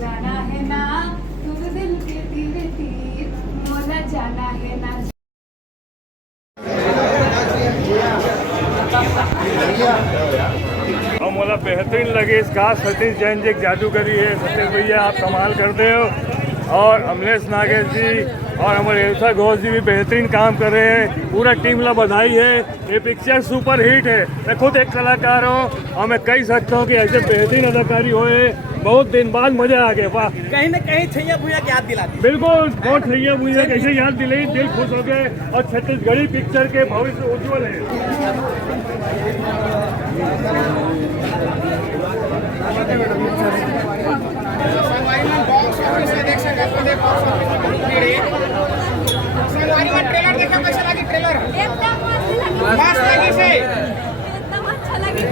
जाना है ना तुम दिल के तीर तीर, मोला जाना है ना। और मोला बेहतरीन लगे इस खास सतीश जैन जी एक जादूगरी है। सतीश भैया आप कमाल करते हो, और अमलेश नागेश जी और हमारे एल्सा घोष जी भी बेहतरीन काम कर रहे हैं। पूरा टीम ला बधाई है। ये पिक्चर सुपर हिट है। मैं खुद एक कलाकार हूँ और मैं कह सकता हूँ कि ऐसे बेहतरीन अदाकारी होए, बहुत दिन बाद मजा आ गया। वाह, कहीं न कहीं छैया भूया की याद दिला दी। बिल्कुल, बहुत छैया भूया कैसे याद दिलाई, दिल खुश हो गए। और छत्तीसगढ़ी पिक्चर के भविष्य उज्जवल है। ट्रेलर देखा कैसा लगी? ट्रेलर एकदम मस्त लगी। एकदम अच्छा लगी।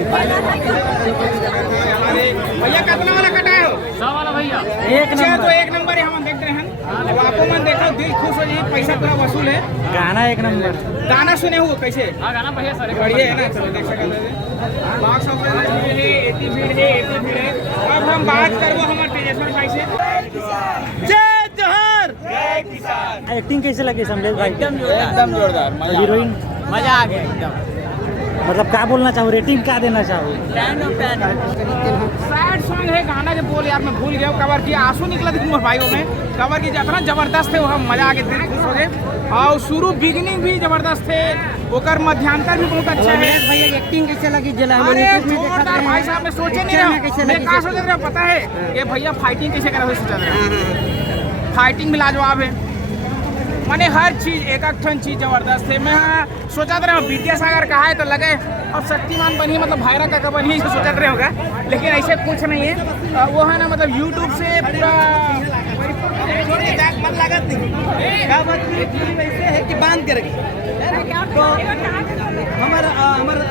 भैया कितना वाला कटाए हो? 100 वाला भैया। एक नंबर, तो एक नंबर है। हम देख रहे हैं, अब आपको मन देखो, दिल खुश हो जाए, पैसा पूरा वसूल है। गाना एक नंबर। गाना सुने हो कैसे? हाँ, गाना बढ़िया सर, बढ़िया है ना। चलो देख सकते हैं बॉक्स ऑफिस में एटी भीड़ है। अब हम बात करबो हमारे तेजस्वर भाई से। जय जोहर, जय किसान। एक्टिंग कैसे लगी समलेश भाई? एकदम जोरदार। हीरोइन मजा आ गया एकदम। मतलब क्या बोलना चाहो, रेटिंग क्या देना चाहो? सैड सॉन्ग है, गाना के बोल यार मैं भूल गया। कवर किया, आंसू निकला था भाइयों में। कवर की जितना जबरदस्त थे वो, हम मजा आ गया, दिल खुश हो गए। और शुरू बिगिनिंग भी जबरदस्त थे, ओकर मध्यांतर भी बहुत अच्छा है। भैया एक्टिंग कैसे लगी? अरे जोरदार भाई साहब, मैं सोचे नहीं रहा, मैं कहाँ सोच रहा पता है ये भैया फाइटिंग कैसे करा, सोच रहा फाइटिंग भी लाजवाब है। मैंने हर चीज एक चीज जबरदस्त है। मैं सोचा रहा विद्यासागर कहा है तो लगे अब शक्तिमान बनी, मतलब भाईरा का बनी, सोचा रहे होगा। लेकिन ऐसे कुछ नहीं है। वो है ना, मतलब यूट्यूब से पूरा मन लागत नहीं। क्या बात वैसे है कि बांध करके तो हमारे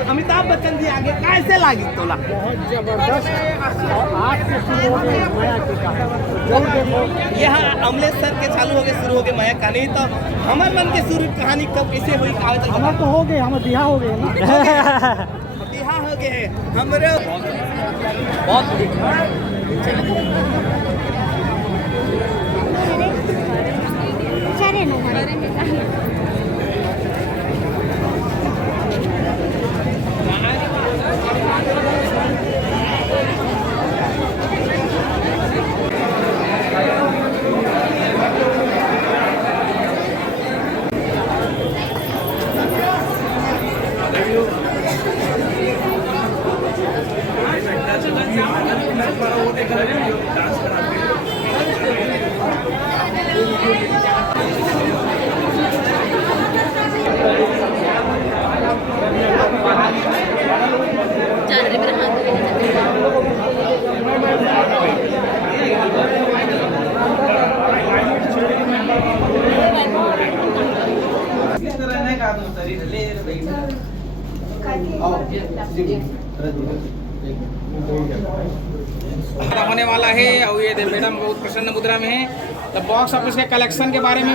अमिताभ बच्चन जी आगे कैसे लागी तोला? बहुत जबरदस्त। आज से शुरू हो गई माया की कहानी। यहाँ अमलेश सर के चालू हो गए, शुरू हो गए माया कहानी। तो हमारे मन के शुरू कहानी कब कैसे हुई? हमारा तो हो गए, हमारे बिहार हो गए ना। बिहार हो गए हमारे बहुत। होने वाला है और ये मैडम बहुत प्रसन्न मुद्रा में है। तो बॉक्स ऑफिस के कलेक्शन के बारे में